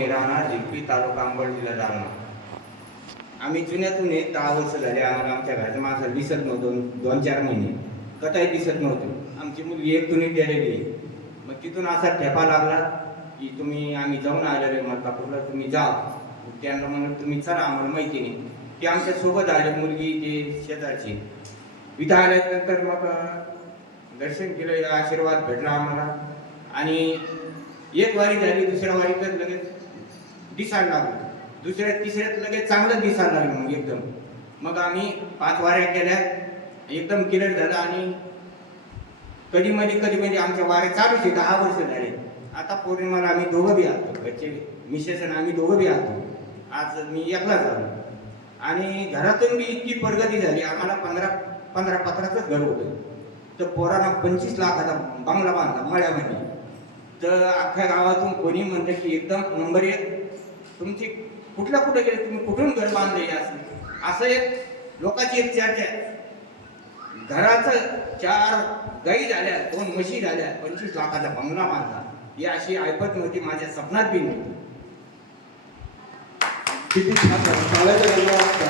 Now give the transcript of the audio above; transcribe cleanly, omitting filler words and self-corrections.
पाहुणे राहणार झिकपी तालुका अंबड जिल्हा जालना. आम्ही जुन्यातून 10 वर्ष झाले. आम्हाला आमच्या घराचं माणसाला दिसत नव्हतं. 2-4 महिने कटाई दिसत नव्हतं. आमची मुलगी एक तुनीत गेलेली आहे. मग तिथून असा ठेपा लागला की आम्ही जाऊन आलेलो आहे मलकापूरला, तुम्ही जा. त्यांना म्हणून तुम्ही चला, आम्हाला माहिती नाही. ते आमच्या सोबत आले, मुलगी ते शेजारची. इथं आल्यानंतर मग दर्शन केलं, आशीर्वाद भेटला आम्हाला. आणि एक वारी झाली, दुसऱ्या वारीतच लगेच दिसायला लागलं, दुसऱ्या तिसऱ्यात लगेच चांगलं दिसायला लागलं. मग एकदम मग आम्ही 5 वाऱ्या केल्या, एकदम क्लिअर झालं. आणि कधी मध्ये आमच्या वाऱ्या चालूच आहे. 10 वर्ष झाले. आता पौर्णिमाला आम्ही दोघं बी आलो, घरचे मिसेस आणि आम्ही दोघं बी आलो. आज मी एकला झालो. आणि घरातून बी इतकी प्रगती झाली. आम्हाला 15 पत्राचंच घर होतं, तर पोरांना 25 लाखाचा बंगला बांधला मळ्यामध्ये. तर अख्ख्या गावातून कोणी म्हणतं की एकदम नंबर 1 तुमची, कुठे गेले तुम्ही, कुठून घर बांधले असं एक लोकांची एक चर्चा आहे. घराचं 4 गाई झाल्या, 2 म्हशी झाल्या, 25 लाखाचा बंगला बांधला, ही अशी ऐपत नव्हती, माझ्या स्वप्नात बी नव्हती. किती छान.